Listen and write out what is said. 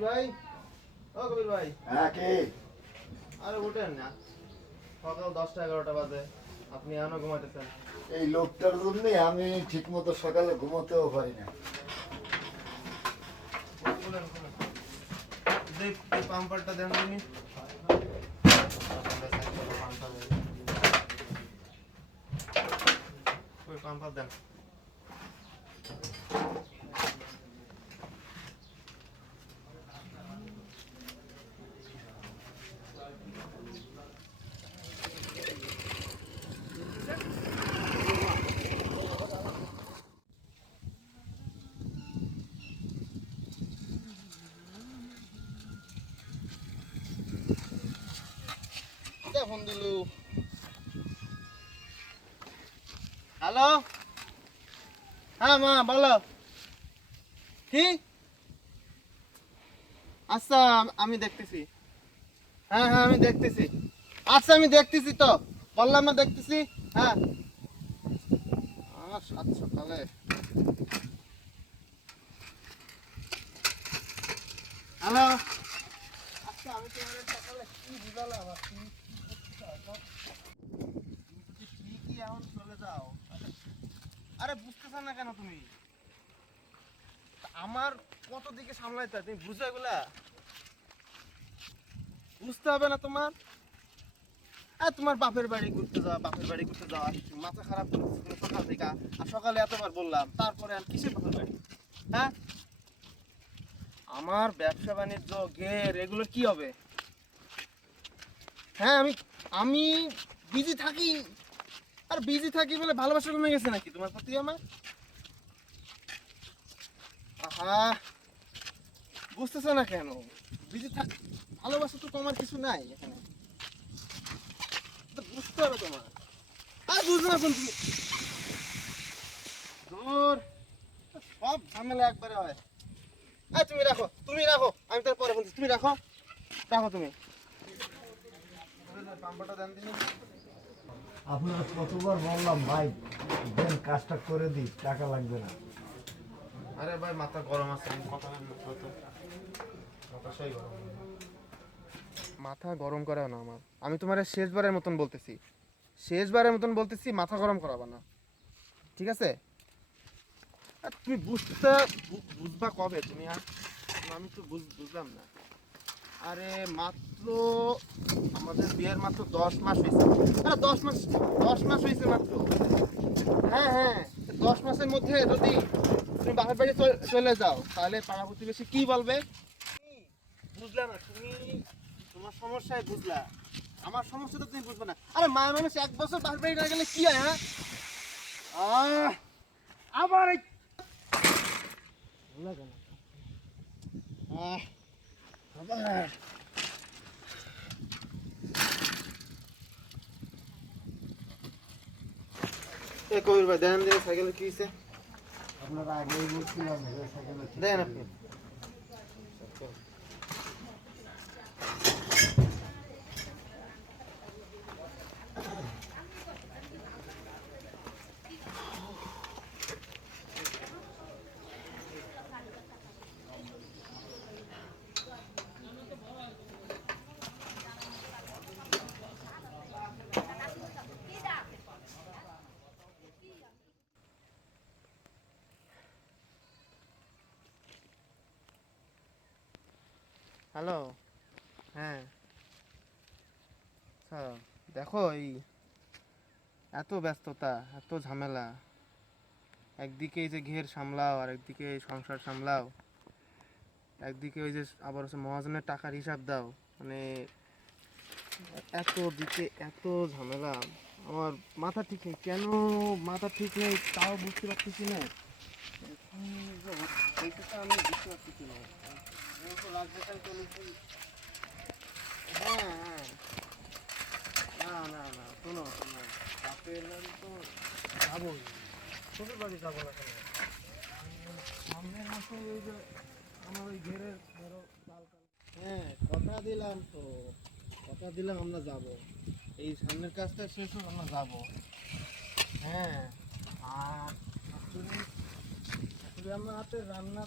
কবির ভাই, ও কবির ভাই। হ্যাঁ কে? আরে উঠেন না, সকাল 10টা 11টা বাজে, আপনি এখনো ঘুমাইতেছেন। এই লোকটার জন্য আমি ঠিক মতো সকালে ঘুমোতেও পারি না। খুলেন, খুলেন। এই পাম্পারটা দেন তুমি। ওই পাম্পার দেন। ফোন দিলু। হ্যালো, হ্যাঁ মা বলো। কি? আচ্ছা, আমি দেখতেছি। হ্যাঁ হ্যাঁ, আমি দেখতেছি। আচ্ছা, আমি দেখতেছি তো, বললাম না দেখতেছি। হ্যাঁ, সাত সকালে। হ্যালো। আচ্ছা, আমি তোমার সকালে কি বুঝালাম? ঠিকই এখন চলে যাও। আরে বুঝতেছ না কেন তুমি? আমার কত দিকে সামলাইতে হয়, তুমি বুঝো এগুলা? বুঝতে হবে না তোমার? তোমার বাপের বাড়ি ঘুরতে যাওয়া, বাপের বাড়ি ঘুরতে যাওয়া, মাথা খারাপ করতেছে সকাল থেকে। আর সকালে এতবার বললাম, তারপরে আর কিসের বাপের বাড়ি? হ্যাঁ, আমার ব্যবসা বাণিজ্য ঘের এগুলো কি হবে? হ্যাঁ, আমি আমি বিজি থাকি। আর বিজি থাকি বলে ভালোবাসা কমে গেছে নাকি তোমার প্রতি আমার? আহা, বুঝতেছো না কেন? বিজি থাক, ভালোবাসা তো তোমার কিছু নাই এখানে, তো বুঝতে হবে তোমার। আর বুঝো না কোন তুমি দূর, সব ঝামেলা একবারে হয়। তুমি রাখো, তুমি রাখো, আমি তার পরে বলছি। তুমি রাখো, রাখো তুমি। পাম্পটা দেন দিন। আপনারা কতবার বললাম ভাই, দেন কাজটা করে দিই, টাকা লাগবে না। আরে ভাই, মাথা গরম আছে, কথা মাথা সেই গরম। মাথা গরম করাও না আমার। আমি তোমার শেষবারের মতন বলতেছি, শেষবারের মতন বলতেছি, মাথা গরম করাবা না, ঠিক আছে? আর তুমি বুঝবা কবে তুমি? আর আমি তো বুঝলাম না। আরে মাত্র আমাদের বিয়ের মাত্র 10 মাস হয়েছে। 10 মাস, 10 মাস হয়েছে মাত্র। হ্যাঁ হ্যাঁ, 10 মাসের মধ্যে যদি তুমি বাপের বাড়ি চলে যাও, তাহলে পাড়া প্রতিবেশী কি বলবে? বুঝলা না তুমি? তোমার সমস্যায় বুঝলা, আমার সমস্যা তো তুমি বুঝবে না। আরে মায়ের মানুষ 1 বছর বাপের বাড়ি না গেলে কি হয়? হ্যাঁ, আবার আবার কবির ভাই, দেন দিন সাইকেলে কি হয়েছে? আপনারা আগেই বলছিলাম দেন আপনি। হ্যালো, হ্যাঁ। আচ্ছা, দেখো এই এত ব্যস্ততা, এত ঝামেলা, একদিকে এই যে ঘের সামলাও, আর একদিকে এই সংসার সামলাও, একদিকে ওই যে আবার হচ্ছে মহাজনের টাকার হিসাব দাও, মানে এত দিকে এত ঝামেলা। আমার মাথা ঠিক নেই কেন, মাথা ঠিক নেই তাও বুঝতে পারতেছি না। কি যে এইটা তো আমি বুঝতে পারতেছি না। রাজবাসায় চলেছি। হ্যাঁ হ্যাঁ, না না না, শোনো শোনো, বাপের বাড়ি তো যাবোই, শ্বশুর বাড়ি যাবো না কেন? সামনের মাসে ওই যে আমার ওই ঘেরের ধরো চাল টাল, হ্যাঁ কথা দিলাম তো, কথা দিলাম আমরা যাব, এই সামনের কাজটা শেষ হোক আমরা যাব। হ্যাঁ, আর আসলে আমার হাতে রান্না